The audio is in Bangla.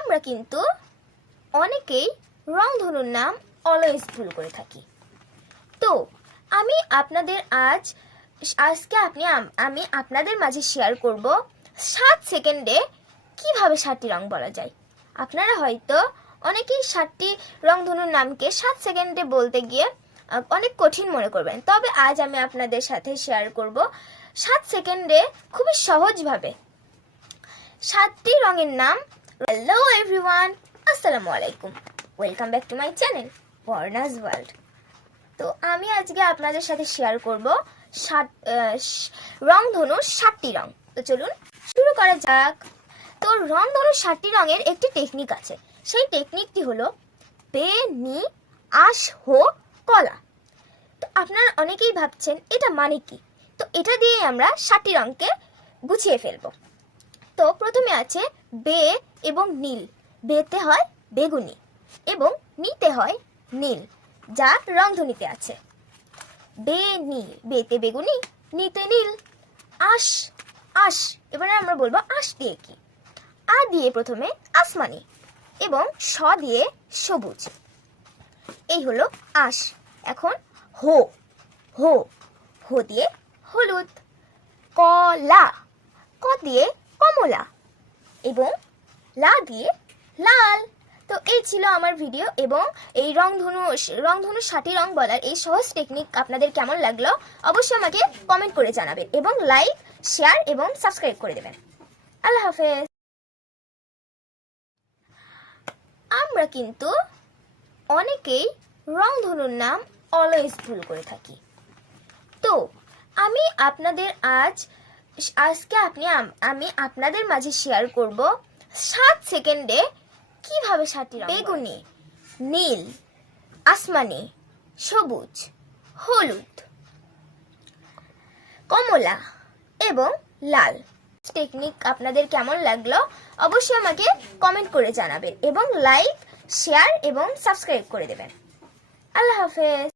আমরা কিন্তু অনেকেই রংধনুর নাম অলওয়েজ ভুল করে থাকি। তো, আমি আপনাদের আজ, আজকে আপনি আমি আপনাদের মাঝে শেয়ার করব সাত সেকেন্ডে কীভাবে সাতটি রং বলা যায়। আপনারা হয়তো অনেকেই সাতটি রংধনুর নামকে সাত সেকেন্ডে বলতে গিয়ে অনেক কঠিন মনে করবেন। তবে আজ আমি আপনাদের সাথে শেয়ার করব সাত সেকেন্ডে খুবই সহজভাবে সাতটি রঙের নাম হ্যালো এভরিওয়ান আসসালামু আলাইকুম welcome back to my channel Bornas world তো আমি আজকে আপনাদের সাথে শেয়ার করব সাত স- রংধনুর সাতটি রং। তো চলুন শুরু করা যাক। তো রংধনুর সাতটি রঙের একটি টেকনিক আছে। সেই টেকনিকটি হলো বে নি আশ হো, কলা। তো আপনারা অনেকেই ভাবছেন, এটা মানে কি? তো এটা দিয়ে আমরা সাতটি রঙকে গুছিয়ে ফেলব। তো প্রথমে আছে বে এবং নীল। বেতে হয় বেগুনি এবং নিতে হয় নীল যা রংধনুতে আছে। বে নীল, বেতে বেগুনি, নিতে নীল। আশ আশ, এবারে আমরা বলব আশ দিয়ে কি? আ দিয়ে প্রথমে আসমানি এবং স দিয়ে সবুজ। এই হলো আশ। এখন হো হো হো দিয়ে হলুদ। কলা, ক দিয়ে কমলা। এবং লা দিয়ে লাল। তো এই ছিল আমার ভিডিও এবং এই রংধনু রংধনু ষাটি রং বলার এই সহজ টেকনিক আপনাদের কেমন লাগল অবশ্যই আমাকে কমেন্ট করে জানাবেন এবং লাইক শেয়ার এবং সাবস্ক্রাইব করে দেবেন। আল্লাহ হাফেজ। আমরা কিন্তু অনেকেই রংধনুর নাম অলওয়েজ ভুল করে থাকি। তো আমি আপনাদের আজ আজকে আপনি আমি আপনাদের মাঝে শেয়ার করব সাত সেকেন্ডে কীভাবে সাতটি বেগুনি নীল আসমানি সবুজ হলুদ কমলা এবং লাল। টেকনিক আপনাদের কেমন লাগল অবশ্যই আমাকে কমেন্ট করে জানাবেন এবং লাইক শেয়ার এবং সাবস্ক্রাইব করে দেবেন। আল্লাহ হাফেজ।